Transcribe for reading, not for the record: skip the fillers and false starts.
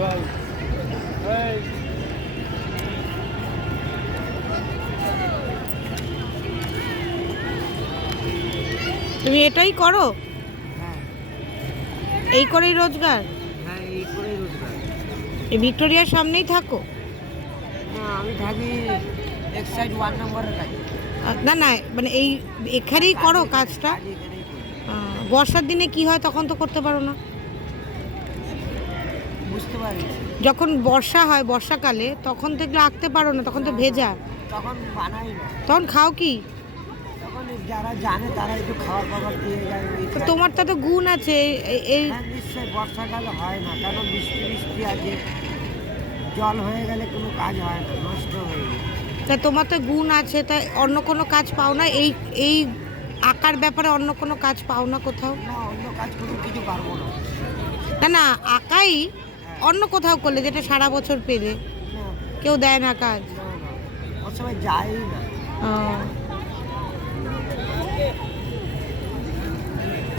তুমি এটাই করো? হ্যাঁ, এই করেই রোজগার? হ্যাঁ, এই করেই রোজগার। এই ভিক্টোরিয়ার সামনেই থাকো? না, আমি থাকি এক্সাইড 1 নম্বরের কাছে। না না, মানে এই এখানেই করো কাজটা? কাজ এখানেই করি। বর্ষার দিনে কি হয় তখন তো করতে পারো না? বুঝতে পারি না। যখন বর্ষা হয় বর্ষাকালে তখন তো এগুলো আঁকতে পারো না, তখন তো ভেজা। তখন বানাই না। তখন খাও কি? তখন যারা জানে তারা একটু খাবার খাবার দিয়ে যায়। তো তোমার তো গুণ আছে এই। হ্যাঁ, নিশ্চয়ই বর্ষাকালে হয় না, কারণ বৃষ্টি বৃষ্টি আছে, জল হয়ে গেলে কোনো কাজ হয় না, নষ্ট হয়ে যায়। তা তোমার তো গুণ আছে, তাই অন্য কোনো কাজ পাও না? এই এই আঁকার ব্যাপারে অন্য কোনো কাজ পাও না কোথাও? না, অন্য কাজ কোনো কিছু পারবো না। না না, আঁকাই অন্য কোথাও করলে যেটা সারা বছর পেলে না, কেউ দেয় না কাজ? না, না, ওর সময় যাই না। ও